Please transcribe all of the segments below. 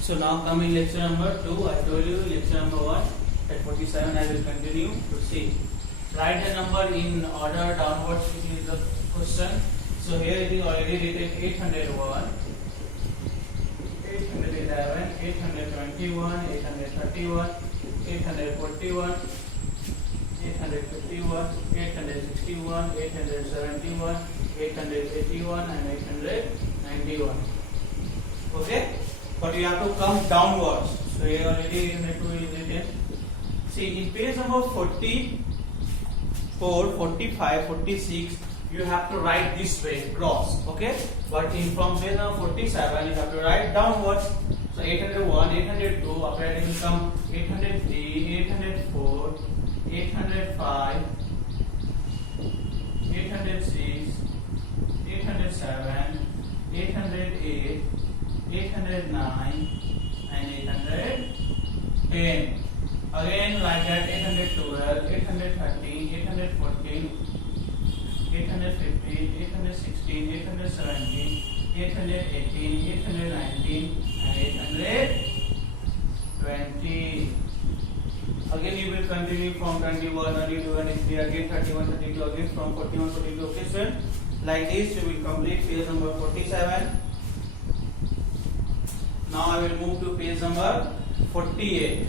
So now coming lecture number 2. I told you lecture number 1 at 47. I will continue to see. Write the number in order downwards. It is the question. So here it is already written 801, 811, 821, 831, 841, 851, 861, 871, 881 and 891. Okay? But you have to come downwards. So here already in the 2 is written. See, in page number 44, 45, 46, you have to write this way, cross. Okay? But in from page number 47, you have to write downwards. So 801, 802, after that it will come 803, 804, 805, 806, 807, 808, 809 and 810. Again like that 812, 813, 814, 815, 816, 817, 818, 819 and 820. Again you will continue from 21, 22, 23, again 31, 32, again from 41, 42. Okay, sir? Like this you will complete page number 47. Now I will move to page number 48.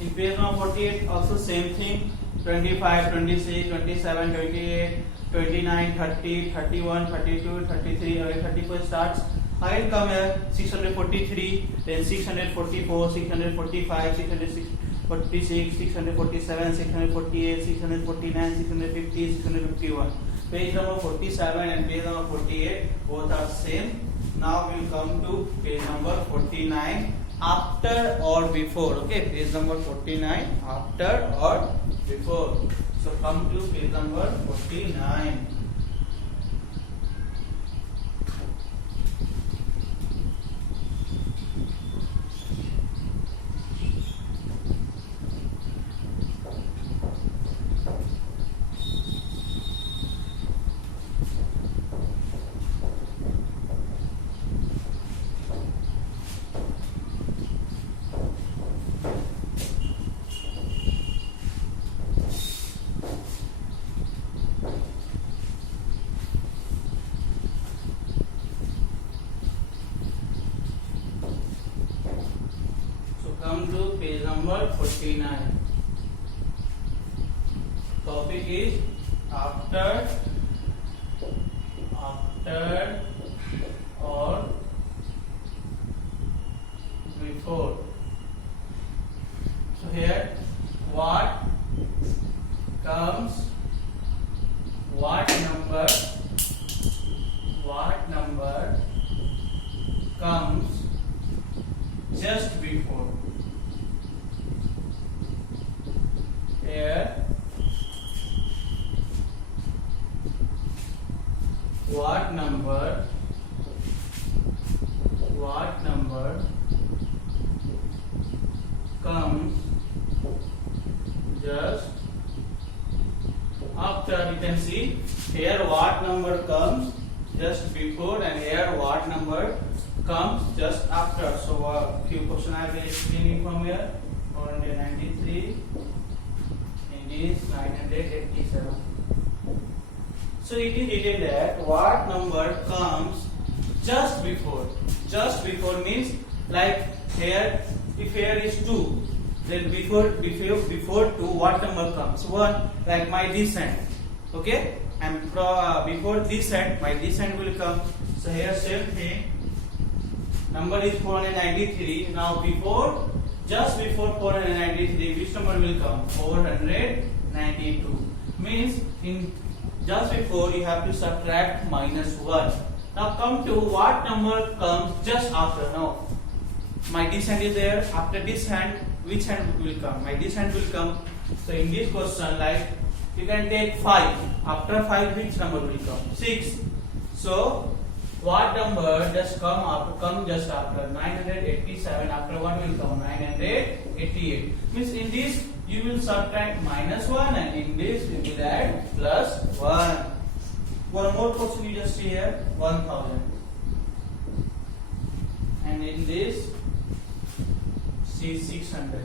In page number 48 also same thing, 25, 26, 27, 28, 29, 30, 31, 32, 33, again 34 starts. Again come here 643, then 644, 645, 646, 647, 648, 649, 650, 651. Page number 47 and page number 48 both are same. Now we will come to page number 49, after or before. Okay, page number 49, after or before. So come to page number 49. Come to page number 49. Topic is after or before. So here what comes, what number comes just before. Here what number comes just after. You can see here what number comes just before and here what number comes just after. So few questions I will explain from here. 493 and is 987. So it is written that what number comes just before. Just before means like here, if here is 2, then before 2 what number comes? 1, like my descent. Okay, and before descent my descent will come. So here same thing, number is 493. Now before, just before 493 which number will come? 492. Means in just before you have to subtract -1. Now come to what number comes just after. Now my descent is there. After descent which hand will come? My descent will come. So in this question, like you can take 5. After 5 which number will come? 6. So what number just come just after? 987. After 1 will come 988. Means in this you will subtract -1 and in this you will add +1. One more question you just see here, 1000. And in this see 600.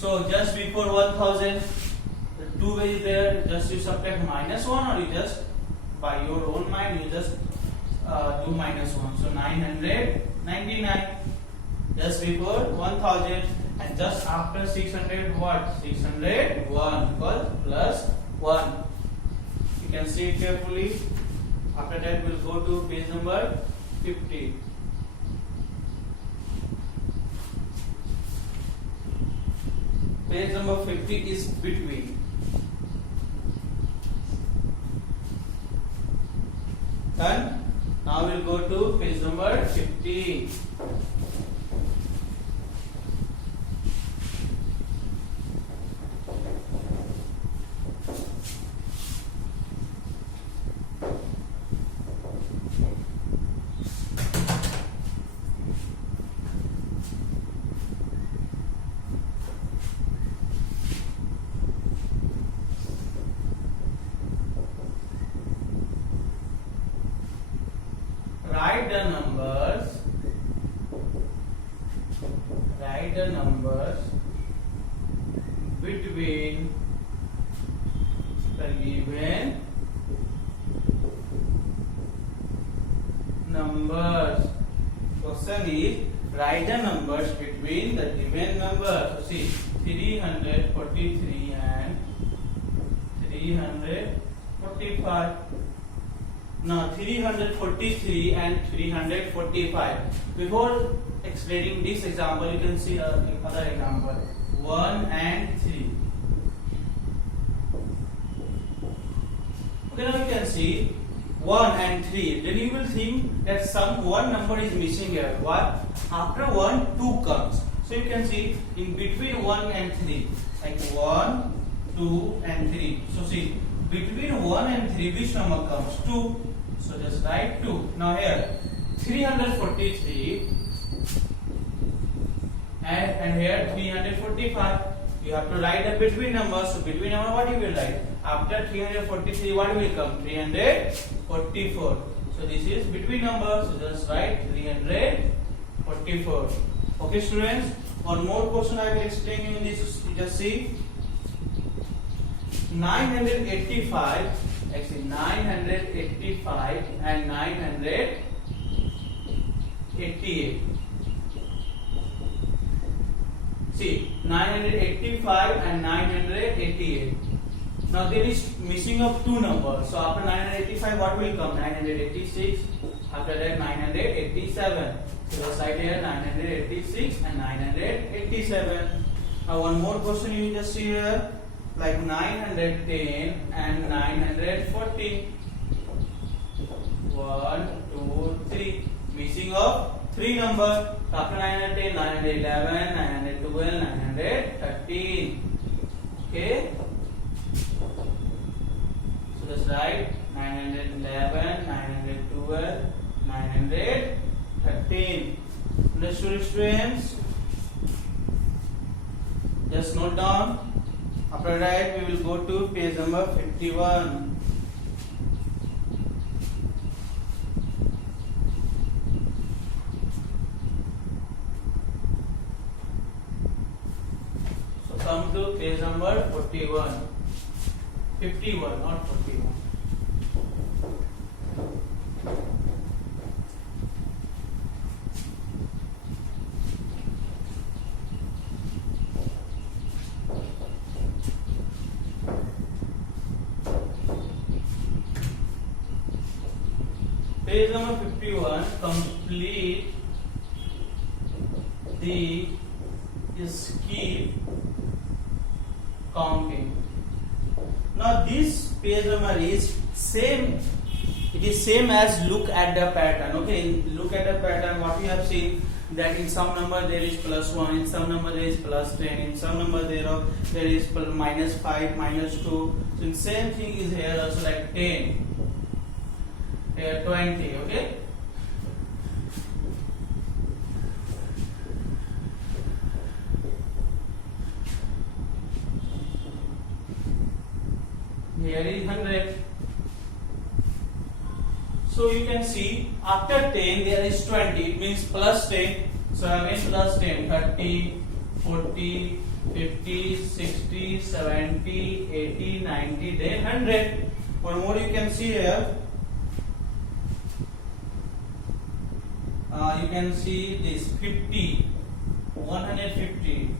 So just before 1000, the 2 is there, just you subtract -1, or you just by your own mind you just do -1. So 999 just before 1000, and just after 600 what? 601 because plus 1. You can see it carefully. After that we'll go to page number 50. Page number 50 is between. Done. Now we'll go to page number 50. Write the numbers between the given numbers. Question is write the numbers between the given numbers. So see 343 and 345. Now 343 and 345. Before explaining this example, you can see another example. 1 and 3. Okay, now you can see 1 and 3. Then you will think that some one number is missing here. What? After 1, 2 comes. So you can see in between 1 and 3, like 1, 2 and 3. So see, between 1 and 3, which number comes? 2. So just write 2. Now here 343 and here 345. You have to write the between numbers. So between number what you will write? After 343 what will come? 344. So this is between numbers. So just write 344. Okay students, one more question I will explain you in this. Just see 985. Actually 985 and 988. See 985 and 988. Now there is missing of 2 numbers. So after 985 what will come? 986. After that 987. So just write here 986 and 987. Now one more question you just see here. Like 910 and 940. 1, 2, 3. Missing of 3 numbers. After 910, 911, 912, 913. Okay. So just write 911, 912, 913. Understood, students? Just note down. After that, we will go to page number 51. So come to page number 41. 51, not 41. Page number 51, complete the skip counting. Now this page number is same. It is same as look at the pattern. Okay, look at the pattern. What we have seen that in some number there is +1, in some number there is +10, in some number there is -5, -2. So the same thing is here also, like 10. 20. Okay. Here is 100. So you can see after 10 there is 20. It means +10. So again plus 10, 30, 40, 50, 60, 70, 80, 90, then 100. One more you can see here. You can see this 50, 150,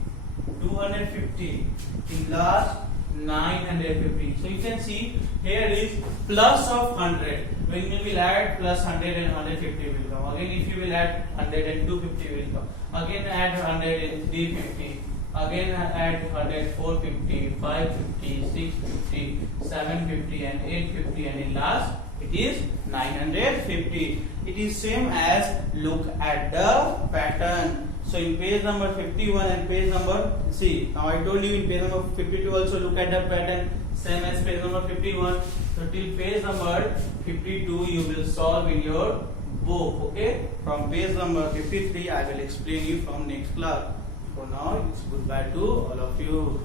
250, in last 950. So you can see here is plus of 100. When you will add plus 100 and 150 will come. Again if you will add 100 and 250 will come. Again add 100 and 350. Again add 100, 450, 550, 650, 750 and 850, and in last it is 950. It is same as look at the pattern. So in page number 51 and page number, see now I told you in page number 52 also look at the pattern same as page number 51. So till page number 52 you will solve in your book. Okay, from page number 53 I will explain you from next class. For now it's goodbye to all of you.